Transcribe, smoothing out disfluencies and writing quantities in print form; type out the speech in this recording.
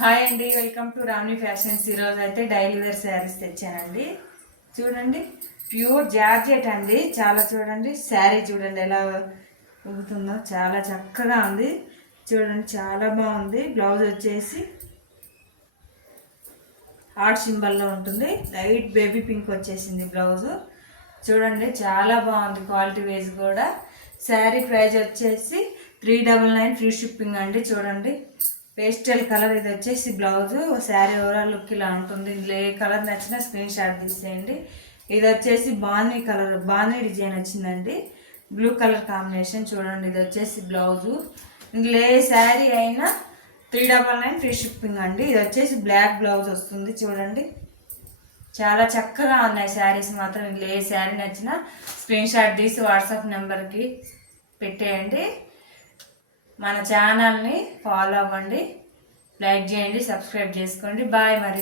Hi అండి, welcome to రామ్ని fashions. ఈరోజు అయితే డైలీ వేర్ శారీస్ తెచ్చానండి. చూడండి, ప్యూర్ జార్జెట్ అండి. చాలా చూడండి, శారీ చూడండి ఎలా ఉగుతుందో, చాలా చక్కగా ఉంది. చూడండి, చాలా బాగుంది. బ్లౌజ్ వచ్చేసి హార్ట్ సింబల్లో ఉంటుంది. లైట్ బేబీ పింక్ వచ్చేసింది బ్లౌజు. చూడండి, చాలా బాగుంది. క్వాలిటీ వైజ్ కూడా. శారీ ప్రైస్ వచ్చేసి 399 ఫ్రీ షిప్పింగ్ అండి. చూడండి, పేస్టల్ కలర్. ఇది వచ్చేసి బ్లౌజు. శారీ ఓవరాల్ లుక్ ఇలా ఉంటుంది. ఇందులో ఏ కలర్ నచ్చినా స్క్రీన్ షాట్ తీసేయండి. ఇది వచ్చేసి బాందీ కలర్, బాందీ డిజైన్ వచ్చిందండి. Blue colour combination. చూడండి, ఇది వచ్చేసి బ్లౌజు. ఇందులో ఏ శారీ అయినా 399 ఫ్రీ షిప్పింగ్ అండి. ఇది వచ్చేసి బ్లాక్ బ్లౌజ్ వస్తుంది. చూడండి, చాలా చక్కగా ఉన్నాయి శారీస్ మాత్రం. ఇందులో ఏ శారీ నచ్చినా స్క్రీన్ షాట్ తీసి వాట్సాప్ నెంబర్కి పెట్టేయండి. మన ఛానల్ని ఫాలో అవ్వండి, లైక్ చేయండి, సబ్స్క్రైబ్ చేసుకోండి. బాయ్. మరి